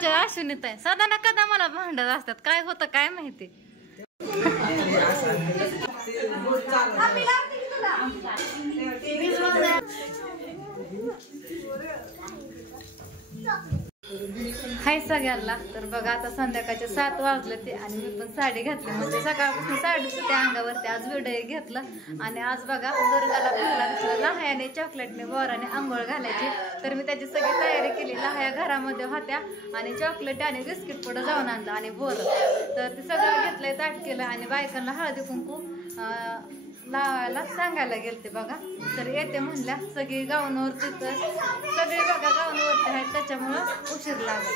आमच्या अश्विनीत आहे सदा ना कदा मला भांडत असतात काय होतं काय माहिती. हाय सगळ्यांना. तर बघा आता संध्याकाळचे 7 वाजले ते आणि मी पण साडी घातली म्हणजे सकाळपासून साडीच होते अंगावरती. आज व्हिडिओ घेतलं आणि आज बघा दुर्गाला फुला लहायाने चॉकलेटने बोराने आंघोळ घालायची. तर मी त्याची सगळी तयारी केली. लहाया घरामध्ये होत्या आणि चॉकलेट आणि बिस्किट पुढं जाऊन आणलं आणि बोर. तर ते सगळं घेतलंय ताट केलं आणि बायकांना हळदी कुंकू लावायला सांगायला गेलते बघा. तर येते म्हणल्या सगळी गाऊनवरती. तर सगळे बघा गाऊनवरती आहेत त्याच्यामुळं उशीर लागला.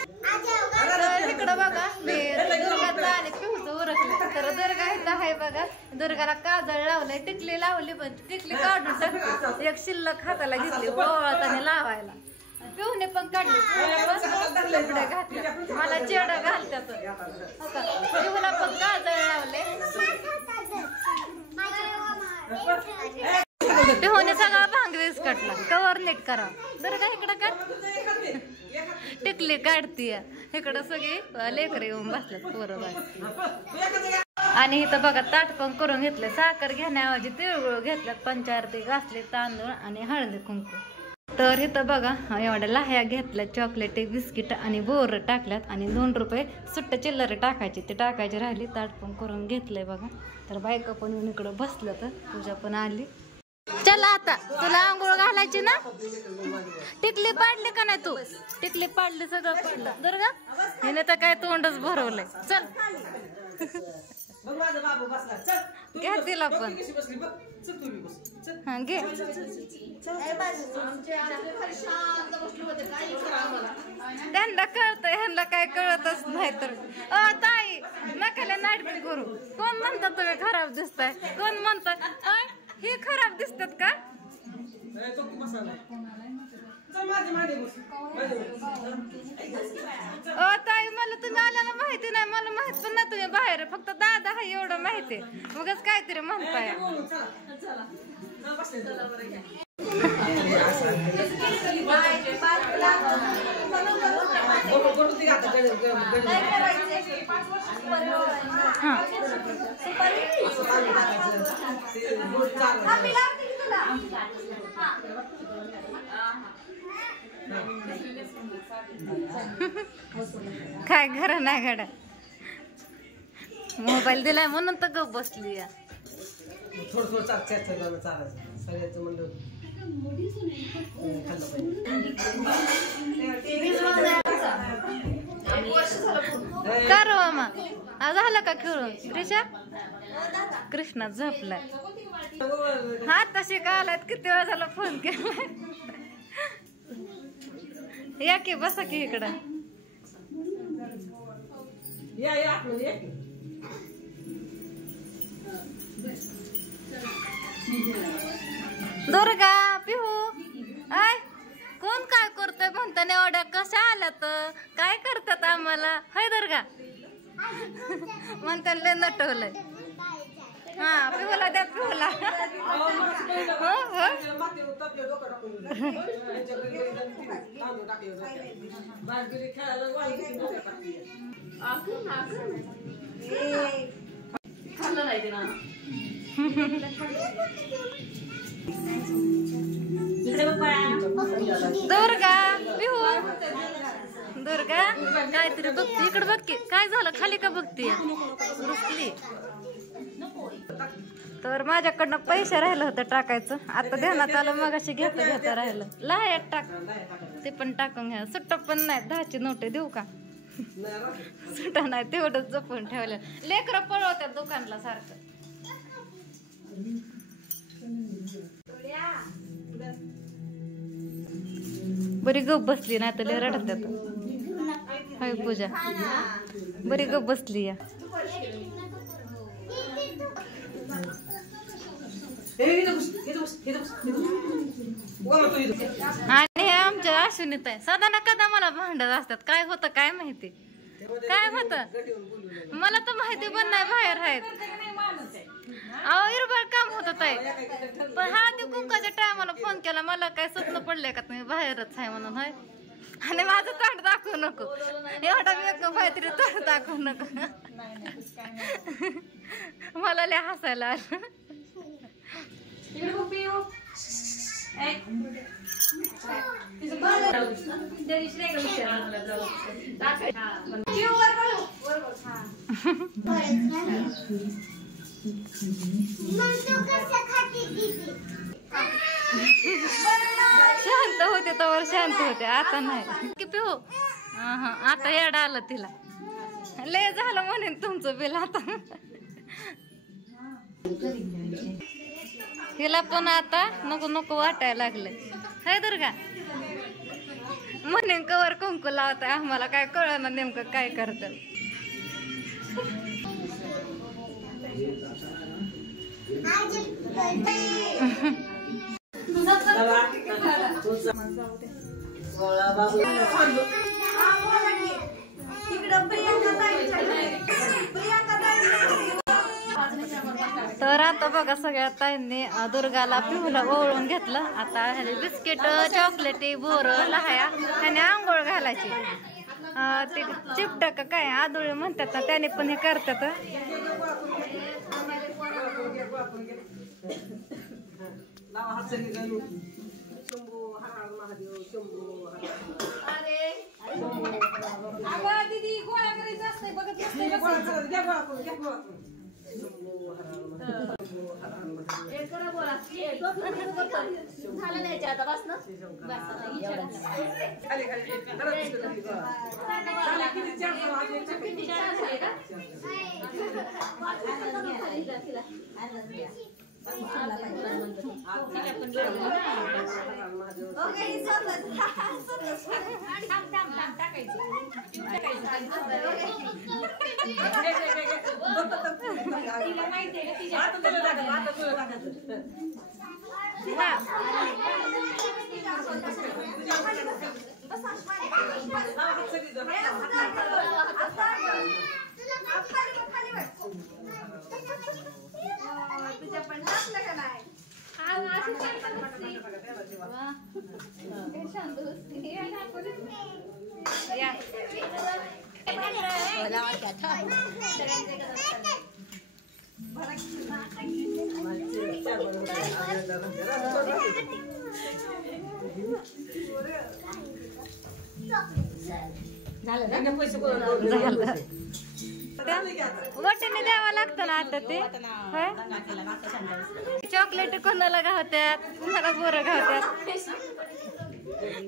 तर इकडं बघा मी दुर्गाचा आणि पिहूचं उरकले. तर दुर्गा इथं आहे बघा. दुर्गाला काजळ लावलंय टिकली लावली पण टिकली काढून टाकली. एक शिल्लक हाताला घेतली ओवाळताना लावायला. पिहूने पण काढली कपडे घातले मला चेडा घालत्यात. पिहूला पण काजळ लावले. पिहूने सगळा भांग विस्कटला कवर नीट करा. तर का इकडं काढ टिकली काढतीय. इकडं सगळी लेकरं येऊन बसल्यात पोरं. आणि इथं बघा ताट पण करून घेतले. साखर घेण्याऐवजी तिळगुळ घेतल्यात. पंचारती घासले तांदूळ आणि हळदी कुंकू. तर इथं बघा एवढ्या लाह्या घेतल्यात चॉकलेट बिस्किट आणि बोर टाकल्यात आणि 2 रुपये सुट्ट चिल्लर टाकायची ते टाकायची राहिली. ताट पण करून घेतलंय बघा. तर बायका पण येऊन इकडं बसलं. तर पूजा पण आली. चला आता तुला आंघोळ घालायची ना. टिकली पाडली का नाही तू. टिकली पाडली सगळं पाडलं. दुर्गा हिने तर काय तोंडच भरवलंय. चल घ्या तिला पण घे. त्यांना कळतंय ह्यांना काय कळतच नाही. तर ताई नकाला नाटक करू. कोण म्हणतात तुम्ही खराब दिसताय. कोण म्हणतात हे खराब दिसतात का. ताई मला तुम्ही आल्याला माहिती नाही. मला माहित पण नाही तुम्ही बाहेर. फक्त दादा हा एवढं माहिती. मगच काहीतरी म्हणताय. काय घर नाही घडा. मोबाईल दिलाय म्हणून तर गप बसली. थोडं चालायचं सगळ्याचं म्हणलं कर मामा झालं का खेळून. त्रिशा कृष्णा झोपलाय. हा तशी का आलात किती वेळा फोन केलाय. या की बसा की इकडं. दुर्गा पिहू आय कोण काय करतोय म्हणताना एवढ्या कशा आल्या तर काय करतात आम्हाला. हाय दुर्गा म्हणताना लय नटवलंय. हा पिहूला द्या पिहूला. दुर्गा पिहू दुर्गा काहीतरी बघते. इकडे बघते काय झालं खाली का बघते. रुसली. तर माझ्याकडनं पैसे राहिलं होतं टाकायचं. आता ध्यानात आलं मगाशी घेता घेता राहिलं. लाह्यात टाक ते पण टाकून घ्या. सुट्ट पण नाही 10ची नोट देऊ का. सुट्ट नाही तेवढंच जपून ठेवलं. लेकरं पळवत्यात दुकानला सारखं. बरी गप बसली ना तर रडत्यात. होय पूजा बरी गप बसली. या आणि आमच्या अश्विनीत आहे सदा ना कदा मला भांडत असतात काय होतं काय माहिती. काय होतं मला तर माहिती पण नाही बाहेर आहेत. अहो इरबळ काम होत आहे. पण हा ते कुंकाच्या टायमाला फोन केला मला काय स्वप्न पडले का तुम्ही बाहेरच आहे म्हणून. होय आणि माझं तोंड दाखवू नको, एवढा मेकअप आहे तरी तोंड दाखवू नको. मला लय हसायला आलं. शांत होते तर शांत होते, आता नाही की पिऊ. आता येडा आलं तिला, लय झालं म्हणेन तुमचं बिल आता. तिला पण आता नको नको वाटायला लागलं. हाय तर का म्हणेन कवर कुंकू लावताय, आम्हाला काय कळलं नेमकं काय करतात. तर आता बघा सगळ्या ताईंनी दुर्गाला पिहूला ओवळून घेतलं. आता बिस्किट चॉकलेटी बोर लहाया त्याने आंघोळ घालायची. ते चिपटक काय आदुळे म्हणतात ना, त्याने पण हे करतात. दीदी गोळा करायचं असतंय बघत झालं नाही आता बस ना. वाटेने द्यावं लागतं ना आता ते. चॉकलेट कोणाला गावत्यात, कोणाला बोरं गावत्यात.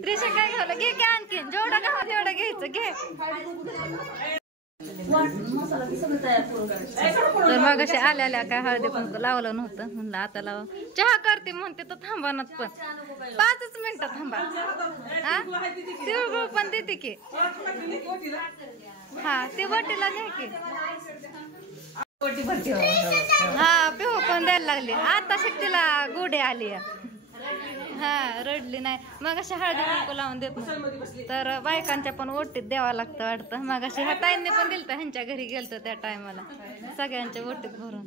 त्रिशा काय घावलं घे की, आणखीन जेवढं गावात तेवढं घ्यायचं घे. तर मग असे आल्या काय हळदी कुंकू लावलं नव्हतं, म्हणलं आता लाव. चहा करते म्हणते तर थांबानात पण 5 मिनिटं थांबा. हा तिळगुळ पण देते की. हा ते वटीला घ्या की. हा पिहू पण द्यायला लागली आता, शक्तीला गोडे आली. हा रडली नाही. मग अशी हळदी कुंकू लावून देत नाही, तर बायकांच्या पण ओटीत द्यावं लागतं वाटतं. मग अशी ह्या ताईंनी पण दिलं, ह्यांच्या घरी गेलतो त्या टायमाला सगळ्यांच्या ओटीत भरून.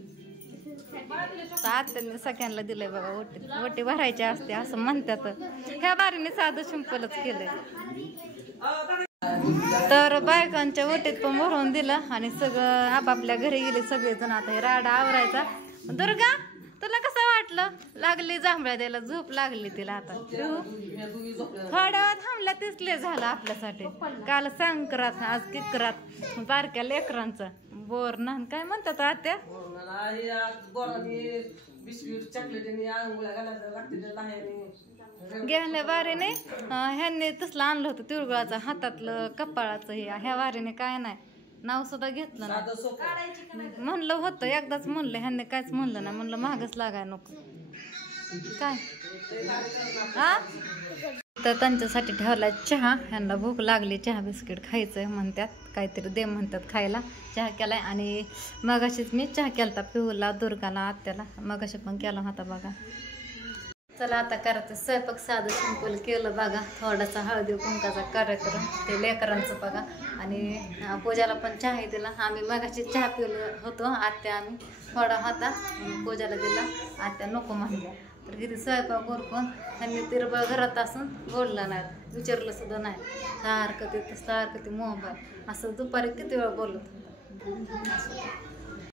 आत्यांनी सगळ्यांना दिलंय बघा ओटीत. ओटी भरायची असते असं म्हणतात. ह्या बारीने साधं सिंपलच केलंय. तर बायकांच्या ओटीत पण भरून दिलं आणि सगळं आपापल्या घरी गेले सगळेजण. आता हे राडा आवरायचा. दुर्गा तुला कसं वाटलं? लागली जांभळ्या द्यायला, झोप लागली तिला. आता थोड्या वेळ थांबल्या तिसले झालं आपल्यासाठी. काल संक्रांत, आज किकरात बारक्या लेकरांचं बोर ना काय म्हणतात आत्या, गेल्या वारीने ह्यांनी तसलं आणलं होतं तिळगुळाचं, हातातलं कपाळाचं. ह्या वारीने काय नाही नाव सुद्धा घेतलं ना. म्हणलं होतं एकदाच, म्हणलं ह्यांनी कायच म्हणलं नाही. म्हणलं महागच लागाय नको काय. हा तर त्यांच्यासाठी ठेवला चहा. ह्यांना भूक लागली, चहा बिस्किट खायचंय म्हणतात, काहीतरी दे म्हणतात खायला. चहा केलाय आणि मगाशीच मी चहा केलता पिहूला, दुर्गाला, आत्याला. मगाशी पण केला होता बघा. चला आता करायचं स्वयंपाक. साधं सिंपल केलं बघा. थोडासा हळदी कुंकाचा कार्यक्रम ते लेकरांचं बघा. आणि पूजाला पण चहा दिला. आम्ही मगाशी चहा पिलो होतो आत्या, आम्ही थोडा होता पूजाला दिला. आत्या नको म्हणल्या. तर किती स्वयंपाक उरकून त्यांनी तिरबळ घरात असून बोलला नाही, विचारलं सुद्धा नाही. सारखं ते मोबाईल असं दुपारी किती वेळा बोलत होता.